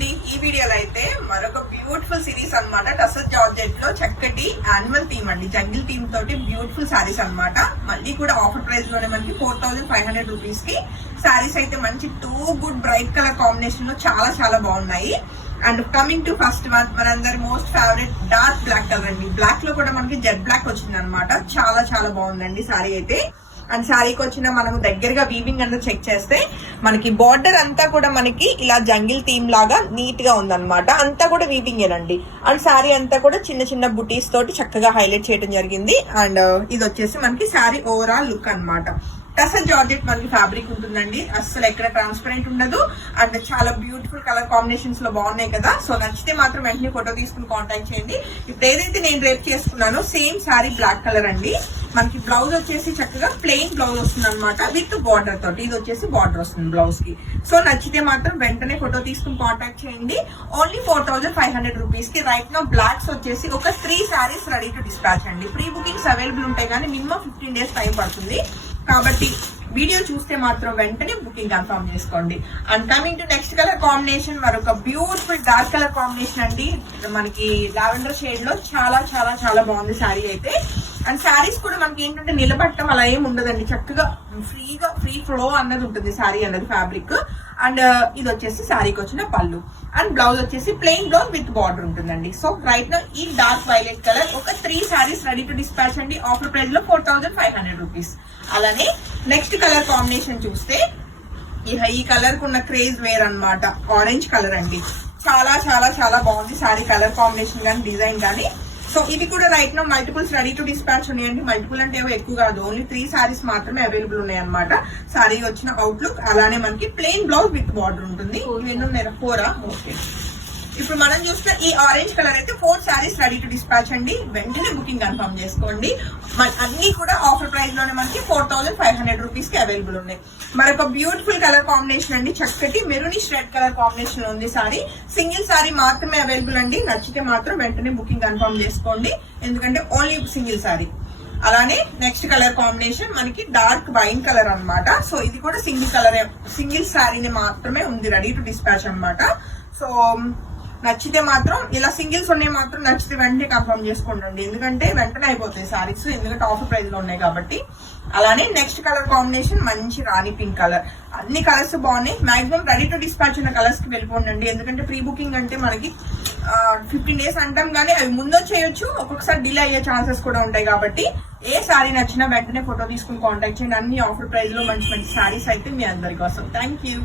అండి, ఈ వీడియోలో అయితే మరొక బ్యూటిఫుల్ సిరీస్ అన్నమాట. టసర్ జార్జెట్ లో చక్కటి యానిమల్ థీమ్ అండి, జంగిల్ థీమ్ తోటి బ్యూటిఫుల్ సారీస్ అన్నమాట. మళ్ళీ కూడా ఆఫర్ ప్రైస్ లోనే మనకి 4500 రూపీస్ కి సారీస్ అయితే మంచి 2 గుడ్ బ్రైట్ కలర్ కాంబినేషన్ లో చాలా చాలా బాగున్నాయి. And coming to first one, మనందరి most favourite dark black colour అండి. బ్లాక్ లో కూడా మనకి జెడ్ బ్లాక్ వచ్చింది అనమాట. చాలా చాలా బాగుందండి సారీ అయితే. అండ్ శారీకి వచ్చిన మనము దగ్గరగా వీవింగ్ అంతా చెక్ చేస్తే మనకి బార్డర్ అంతా కూడా మనకి ఇలా జంగిల్ థీమ్ లాగా నీట్ గా ఉందన్నమాట. అంతా కూడా వీవింగ్ ఏనండి. అండ్ శారీ అంతా కూడా చిన్న చిన్న బుటీస్ తోటి చక్కగా హైలైట్ చేయడం జరిగింది. అండ్ ఇది వచ్చేసి మనకి శారీ ఓవరాల్ లుక్ అన్నమాట. టసర్ జార్జెట్ మనకి ఫ్యాబ్రిక్ ఉంటుందండి, అస్సలు ఎక్కడ ట్రాన్స్పరెంట్ ఉండదు. అండ్ చాలా బ్యూటిఫుల్ కలర్ కాంబినేషన్స్ లో బాగున్నాయి కదా. సో నచ్చితే మాత్రం వెంటనే ఫోటో తీసుకుని కాంటాక్ట్ చేయండి. ఇప్పుడు ఏదైతే నేను రేప్ చేసుకున్నానో సేమ్ శారీ బ్లాక్ కలర్ అండి. మనకి బ్లౌజ్ వచ్చేసి చక్కగా ప్లెయిన్ బ్లౌజ్ వస్తుంది అనమాట, విత్ బార్డర్ తోటి. ఇది వచ్చేసి బార్డర్ వస్తుంది బ్లౌజ్ కి. సో నచ్చితే మాత్రం వెంటనే ఫోటో తీసుకుని కాంటాక్ట్ చేయండి. ఓన్లీ 4500 రూపీస్ కి. రైట్ నో బ్లాక్స్ వచ్చేసి ఒక 3 శారీస్ రెడీ టు డిస్పాచ్ అండి. ప్రీ బుకింగ్స్ అవైలబుల్ ఉంటాయి కానీ మినిమం 15 డేస్ టైం పడుతుంది. కాబట్టి వీడియో చూస్తే మాత్రం వెంటనే బుకింగ్ కన్ఫర్మ్ చేసుకోండి. And coming to next colour combination, మరొక బ్యూటిఫుల్ డార్క్ కలర్ కాంబినేషన్ అండి. మనకి లావెండర్ షేడ్ లో చాలా చాలా చాలా బాగుంది శారీ అయితే. అండ్ శారీస్ కూడా మనకి ఏంటంటే నిలబట్టడం అలా ఏమి ఉండదండి, చక్కగా ఫ్రీ ఫ్లో అన్నది ఉంటుంది శారీ అన్నది ఫ్యాబ్రిక్. అండ్ ఇది వచ్చేసి శారీకి వచ్చిన పళ్ళు. అండ్ బ్లౌజ్ వచ్చేసి ప్లెయిన్ బ్లౌజ్ విత్ బార్డర్ ఉంటుందండి. సో రైట్ నా ఈ డార్క్ వైలెట్ కలర్ ఒక 3 శారీస్ రెడీ టు డిస్పాచ్ అండి. ఆఫర్ ప్రైస్ లో 4500 రూపీస్. అలానే నెక్స్ట్ కలర్ కాంబినేషన్ చూస్తే ఈ కలర్ కు ఉన్న క్రేజ్ వేర్ అన్నమాట. ఆరెంజ్ కలర్ అండి. చాలా చాలా చాలా బాగుంది శారీ కలర్ కాంబినేషన్ కానీ డిజైన్ కానీ. సో ఇది కూడా right now multiples ready to dispatch ఉన్నాయండి. మల్టిపుల్ అంటే ఏవో ఎక్కువ కాదు, ఓన్లీ 3 శారీస్ మాత్రమే అవైలబుల్ ఉన్నాయి అనమాట. శారీ వచ్చిన అవుట్లుక్. అలానే మనకి ప్లెయిన్ బ్లౌజ్ విత్ బార్డర్ ఉంటుంది. ఇవన్నీ ఉన్నాయి 4. ఓకే, ఇప్పుడు మనం చూస్తే ఈ ఆరెంజ్ కలర్ అయితే 4 శారీస్ రెడీ టు డిస్పాచ్ అండి. వెంటనే బుకింగ్ కన్ఫర్మ్ చేసుకోండి. అన్ని కూడా ఆఫర్ ప్రైస్ లోనే మనకి 4500 రూపీస్ కి అవైలబుల్ ఉన్నాయి. మరొక బ్యూటిఫుల్ కలర్ కాంబినేషన్ అండి, చక్కటి మెరూనిష్ రెడ్ కలర్ కాంబినేషన్ లో ఉంది సారీ. సింగిల్ సారీ మాత్రమే అవైలబుల్ అండి. నచ్చితే మాత్రం వెంటనే బుకింగ్ కన్ఫర్మ్ చేసుకోండి, ఎందుకంటే ఓన్లీ సింగిల్ సారీ. అలానే నెక్స్ట్ కలర్ కాంబినేషన్ మనకి డార్క్ వైన్ కలర్ అన్నమాట. సో ఇది కూడా సింగిల్ శారీని మాత్రమే ఉంది రెడీ టు డిస్పాచ్ అన్నమాట. సో నచ్చితే మాత్రం ఇలా సింగిల్స్ ఉన్నాయి మాత్రం నచ్చితే వెంటనే కన్ఫర్మ్ చేసుకోండి, ఎందుకంటే వెంటనే అయిపోతాయి సారీస్, ఎందుకంటే ఆఫర్ ప్రైస్ లో ఉన్నాయి కాబట్టి. అలానే నెక్స్ట్ కలర్ కాంబినేషన్ మంచి రాణి పింక్ కలర్. అన్ని కలర్స్ బాగున్నాయి. మాక్సిమం రెడీ టు డిస్పాచ్ ఉన్న కలర్స్ కి వెళ్ళిపోండి, ఎందుకంటే ప్రీ బుకింగ్ అంటే మనకి 15 డేస్ అంటాం కానీ అవి ముందు చేయొచ్చు, ఒక్కొక్కసారి డిలే అయ్యే ఛాన్సెస్ కూడా ఉంటాయి. కాబట్టి ఏ సారీ నచ్చినా వెంటనే ఫోటో తీసుకుని కాంటాక్ట్ చేయండి. అన్ని ఆఫర్ ప్రైస్ లో మంచి మంచి సారీస్ అయితే మీ అందరి కోసం. Thank you.